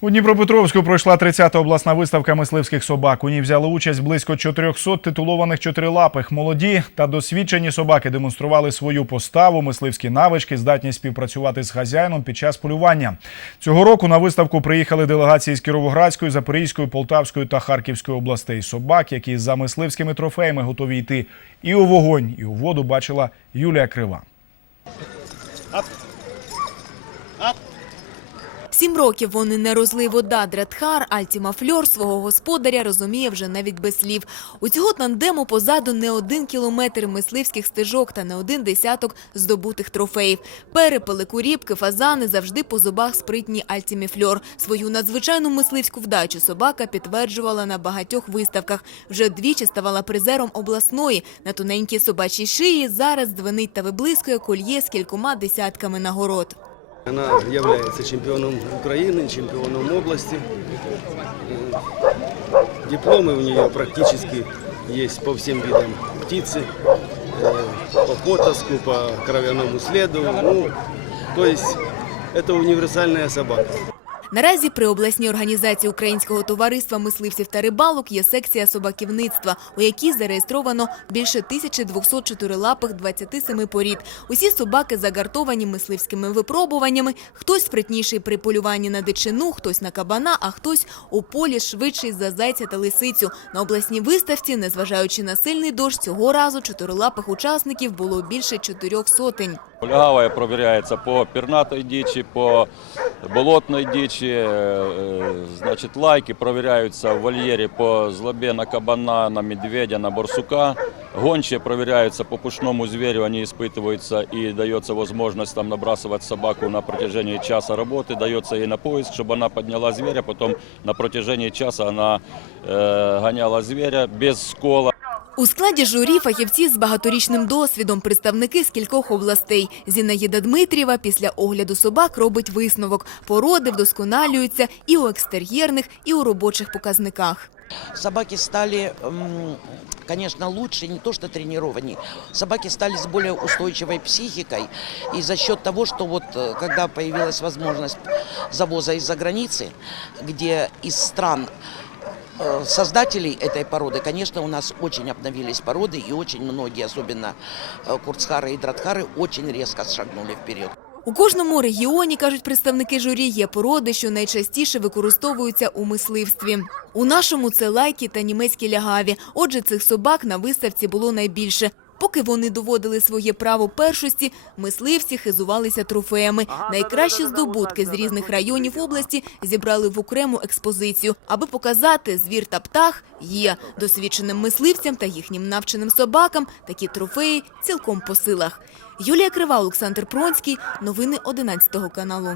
У Дніпропетровську пройшла 30-та обласна виставка мисливських собак. У ній взяли участь близько 400 титулованих чотирилапих. Молоді та досвідчені собаки демонстрували свою поставу, мисливські навички, здатність співпрацювати з хазяїном під час полювання. Цього року на виставку приїхали делегації з Кіровоградської, Запорізької, Полтавської та Харківської областей. Собак, які за мисливськими трофеями готові йти і у вогонь, і у воду, бачила Юлія Крива. Сім років вони не розлий вода. Дратхар, Альтіма Фльор свого господаря розуміє вже навіть без слів. У цього тандему позаду не один кілометр мисливських стежок та не один десяток здобутих трофеїв. Перепели, куріпки, фазани завжди по зубах спритні Альтімі Фльор. Свою надзвичайну мисливську вдачу собака підтверджувала на багатьох виставках. Вже двічі ставала призером обласної. На тоненькій собачій шиї зараз дзвенить та виблискує кольє з кількома десятками нагород. Она является чемпионом Украины, чемпионом области. Э, Дипломы у нее практически есть по всем видам птицы, э, по котовску, по кровяному следу. Ну, то есть это универсальная собака. Наразі при обласній організації Українського товариства мисливців та рибалок є секція собаківництва, у якій зареєстровано більше 1200 чотирилапих 27 порід. Усі собаки загартовані мисливськими випробуваннями. Хтось спритніший при полюванні на дичину, хтось на кабана, а хтось у полі швидший за зайця та лисицю. На обласній виставці, незважаючи на сильний дощ, цього разу чотирилапих учасників було більше чотирьох сотень. Лягавая проверяется по пернатой дичи, по болотной дичи, э, э, значит, лайки проверяются в вольере по злобе на кабана, на медведя, на барсука. Гончие проверяются по пушному зверю, они испытываются и дается возможность там набрасывать собаку на протяжении часа работы, дается ей на поиск, чтобы она подняла зверя, потом на протяжении часа она э, гоняла зверя без скола. У складі журі фахівці з багаторічним досвідом, представники з кількох областей. Зінаїда Дмитрієва після огляду собак робить висновок. Породи вдосконалюються і у екстер'єрних, і у робочих показниках. Собаки стали, м, конечно, лучше, не то что тренированнее. Собаки стали с более устойчивой психикой. И за счет того, что вот э, когда появилась возможность завоза из-за границы, где из стран э, создателей этой породы, конечно, у нас очень обновились породы, и очень многие, особенно э, курцхары и дратхары, очень резко шагнули вперед. У кожному регіоні, кажуть представники журі, є породи, що найчастіше використовуються у мисливстві. У нашому це лайки та німецькі лягаві. Отже, цих собак на виставці було найбільше. Поки вони доводили своє право першості, мисливці хизувалися трофеями. Найкращі здобутки з різних районів області зібрали в окрему експозицію, аби показати звір та птах є досвідченим мисливцям та їхнім навченим собакам. Такі трофеї цілком по силах. Юлія Крива, Олександр Пронський. Новини 11 каналу.